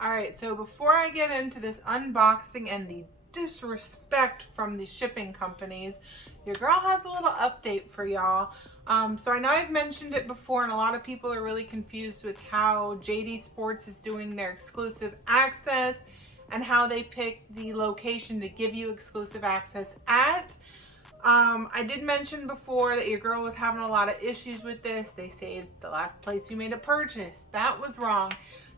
All right, so before I get into this unboxing and the disrespect from the shipping companies, your girl has a little update for y'all. So I know I've mentioned it before, and a lot of people are really confused with how JD Sports is doing their exclusive access and how they pick the location to give you exclusive access at. I did mention before that your girl was having a lot of issues with this. They say it's the last place you made a purchase. That was wrong.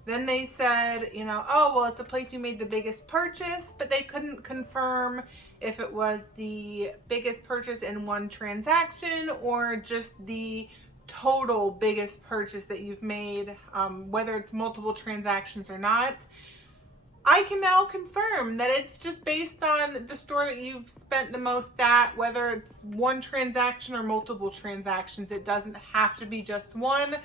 Then they said, oh, well, it's the place you made the biggest purchase, but they couldn't confirm if it was the biggest purchase in one transaction or just the total biggest purchase that you've made, whether it's multiple transactions or not. I can now confirm that it's just based on the store that you've spent the most at, whether it's one transaction or multiple transactions. It doesn't have to be just one.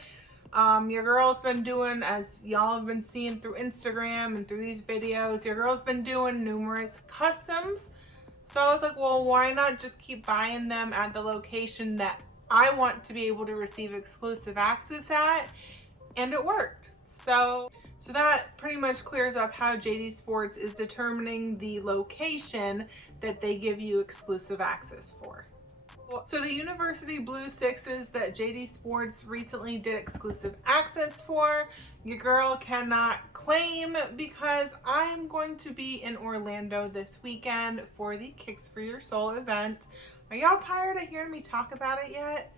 Your girl's been doing, as y'all have been seeing through Instagram and through these videos, your girl's been doing numerous customs. So I was like, well, why not just keep buying them at the location that I want to be able to receive exclusive access at? And it worked. So that pretty much clears up how JD Sports is determining the location that they give you exclusive access for. So the University Blue Sixes that JD Sports recently did exclusive access for, your girl cannot claim because I'm going to be in Orlando this weekend for the Kicks for Your Soul event. Are y'all tired of hearing me talk about it yet?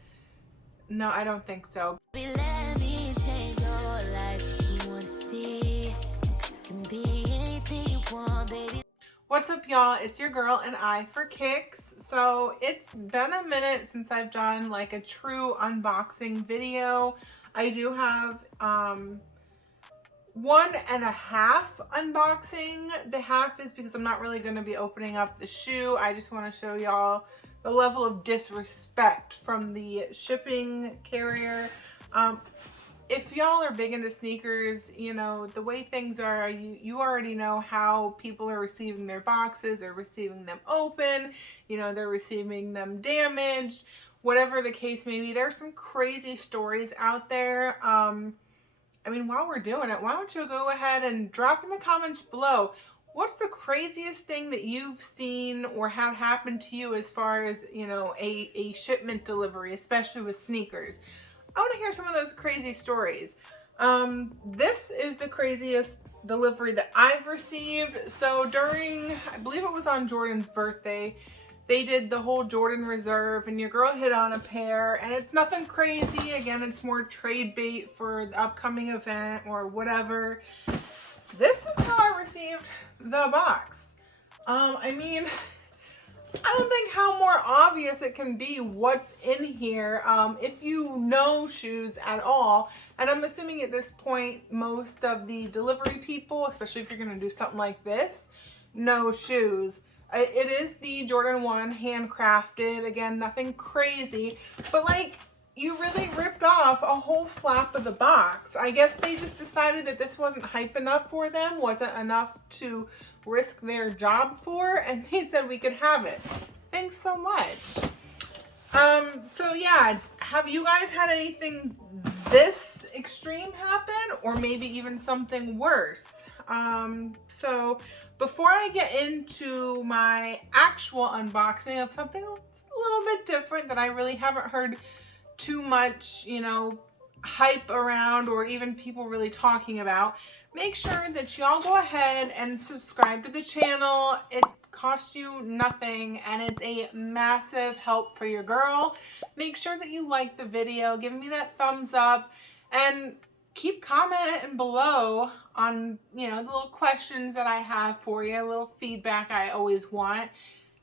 No, I don't think so. Let me change your life. You wanna see that you can be anything you want, baby. What's up, y'all? It's your girl AnEyeIVKicks. So it's been a minute since I've done like a true unboxing video. I do have 1.5 unboxing. The half is because I'm not really going to be opening up the shoe. I just want to show y'all the level of disrespect from the shipping carrier. If y'all are big into sneakers, the way things are, you already know how people are receiving their boxes. They're receiving them open, they're receiving them damaged, whatever the case may be. There's some crazy stories out there. While we're doing it, why don't you go ahead and drop in the comments below, what's the craziest thing that you've seen or had happen to you as far as, a shipment delivery, especially with sneakers? I want to hear some of those crazy stories. This is the craziest delivery that I've received. So during, I believe it was on Jordan's birthday, they did the whole Jordan Reserve and your girl hit on a pair, and it's nothing crazy. Again, it's more trade bait for the upcoming event or whatever. This is how I received the box. I don't think how more obvious it can be what's in here if you know shoes at all. And I'm assuming at this point, most of the delivery people, especially if you're going to do something like this, know shoes. It is the Jordan 1 handcrafted. Again, nothing crazy, but you really ripped off a whole flap of the box. I guess they just decided that this wasn't hype enough for them, wasn't enough to risk their job for, and they said we could have it. Thanks so much. So yeah, have you guys had anything this extreme happen, or maybe even something worse? So before I get into my actual unboxing of something a little bit different that I really haven't heard too much, hype around or even people really talking about, make sure that y'all go ahead and subscribe to the channel. It costs you nothing and it's a massive help for your girl. Make sure that you like the video, give me that thumbs up, and keep commenting below on, the little questions that I have for you, a little feedback I always want.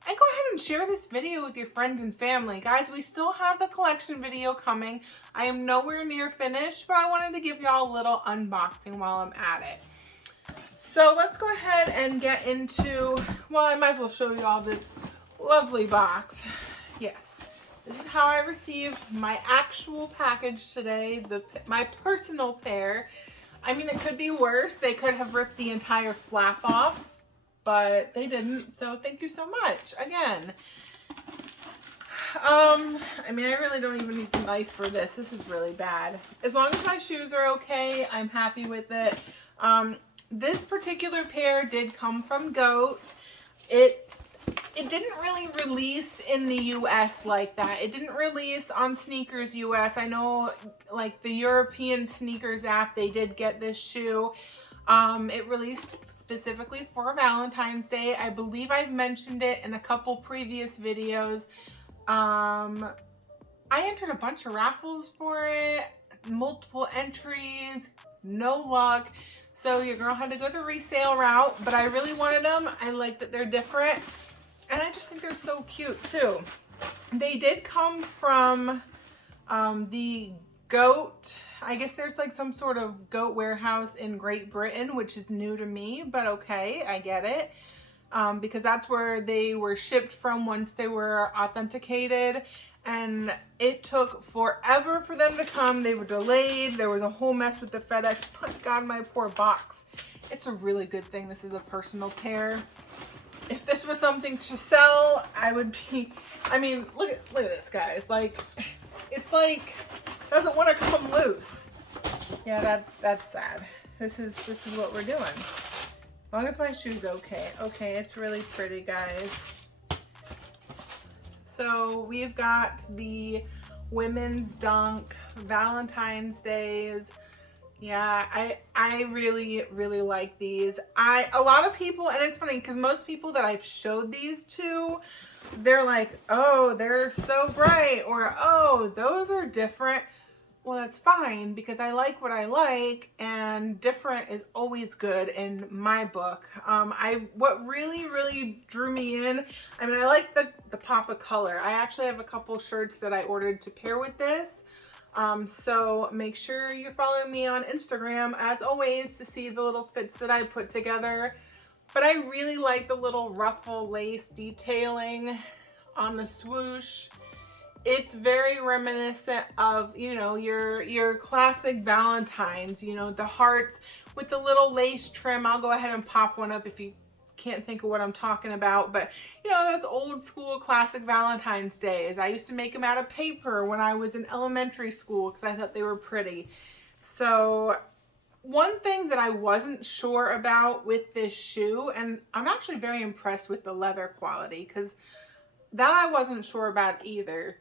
And go ahead and share this video with your friends and family. Guys, we still have the collection video coming. I am nowhere near finished, but I wanted to give y'all a little unboxing while I'm at it. So let's go ahead and get into, well, I might as well show you all this lovely box. Yes, this is how I received my actual package today, my personal pair. It could be worse. They could have ripped the entire flap off, but they didn't, so thank you so much again. I really don't even need the knife for this. This is really bad. As long as my shoes are okay, I'm happy with it. This particular pair did come from Goat. It didn't really release in the US like that. It didn't release on Sneakers US. I know like the European Sneakers app, they did get this shoe. It released specifically for Valentine's Day. I believe I've mentioned it in a couple previous videos. I entered a bunch of raffles for it, multiple entries, no luck. So your girl had to go the resale route, but I really wanted them. I like that they're different, and I just think they're so cute too. They did come from the Goat. I guess there's like some sort of Goat warehouse in Great Britain, which is new to me, but okay, I get it. Because that's where they were shipped from once they were authenticated. And it took forever for them to come. They were delayed. There was a whole mess with the FedEx. But God, my poor box. It's a really good thing this is a personal pair. If this was something to sell, I would be, I mean, look at this, guys. Like, it's like, doesn't want to come loose. Yeah, that's sad. This is what we're doing. As long as my shoe's okay. Okay, it's really pretty, guys. So we've got the women's dunk, Valentine's Days. Yeah, I really like these. A lot of people, and it's funny because most people that I've showed these to, they're like, oh, they're so bright, or oh, those are different. Well, that's fine because I like what I like, and different is always good in my book. What really drew me in, I mean, I like the pop of color. I actually have a couple shirts that I ordered to pair with this. So make sure you're following me on Instagram, as always, to see the little fits that I put together. But I really like the little ruffle lace detailing on the swoosh. It's very reminiscent of, you know, your classic Valentines, you know, the hearts with the little lace trim. I'll go ahead and pop one up if you can't think of what I'm talking about. But, you know, those old school classic Valentine's Days. I used to make them out of paper when I was in elementary school because I thought they were pretty. So one thing that I wasn't sure about with this shoe, and I'm actually very impressed with the leather quality because that I wasn't sure about either.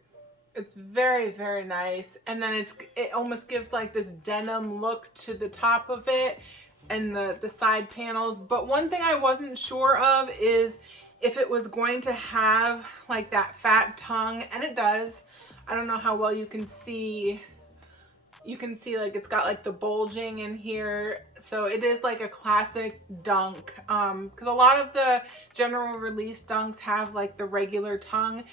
It's very nice, and then it almost gives like this denim look to the top of it and the side panels. But one thing I wasn't sure of is if it was going to have like that fat tongue, and it does. I don't know how well you can see. You can see like it's got like the bulging in here, so it is like a classic dunk. Because a lot of the general release dunks have like the regular tongue.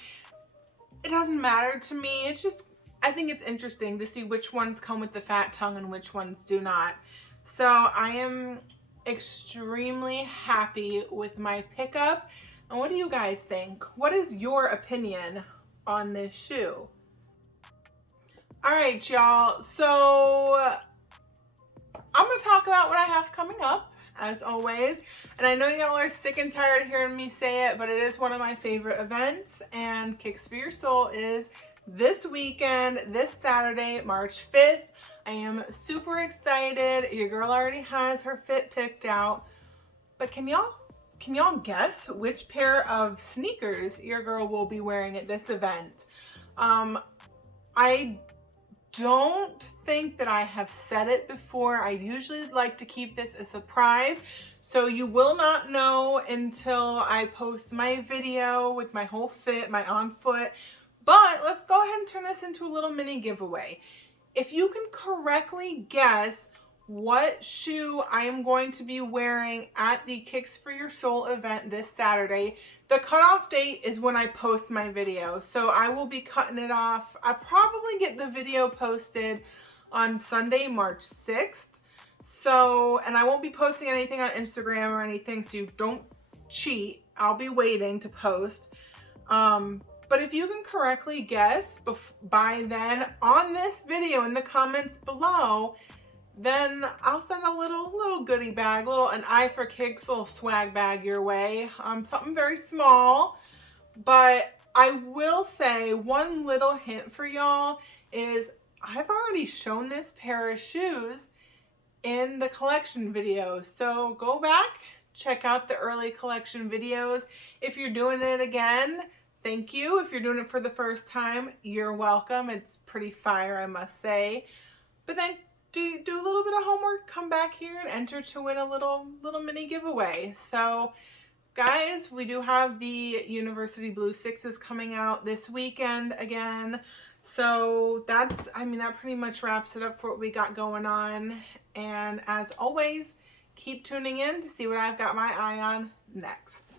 It doesn't matter to me. It's just, I think it's interesting to see which ones come with the fat tongue and which ones do not. So I am extremely happy with my pickup. And what do you guys think? What is your opinion on this shoe? All right, y'all. So I'm going to talk about what I have coming up, as always. And I know y'all are sick and tired of hearing me say it, but it is one of my favorite events. And Kicks for Your Soul is this weekend, this Saturday, March 5th. I am super excited. Your girl already has her fit picked out. But can y'all guess which pair of sneakers your girl will be wearing at this event? I don't think that I have said it before. I usually like to keep this a surprise, so you will not know until I post my video with my whole fit, my on foot. But let's go ahead and turn this into a little mini giveaway. If you can correctly guess what shoe I am going to be wearing at the Kicks for Your Soul event this Saturday, the cutoff date is when I post my video. So I will be cutting it off. I'll probably get the video posted on Sunday, March 6th. So, and I won't be posting anything on Instagram or anything, so you don't cheat. I'll be waiting to post. But if you can correctly guess by then on this video in the comments below, then I'll send a little goodie bag, an Eye for Kicks, little swag bag your way. Something very small. But I will say one little hint for y'all is I've already shown this pair of shoes in the collection videos. So go back, check out the early collection videos. If you're doing it again, thank you. If you're doing it for the first time, you're welcome. It's pretty fire, I must say. But then do a little bit of homework, come back here and enter to win a little mini giveaway. So guys, we do have the University Blue Sixes coming out this weekend again. So that's, I mean, that pretty much wraps it up for what we got going on. And as always, keep tuning in to see what I've got my eye on next.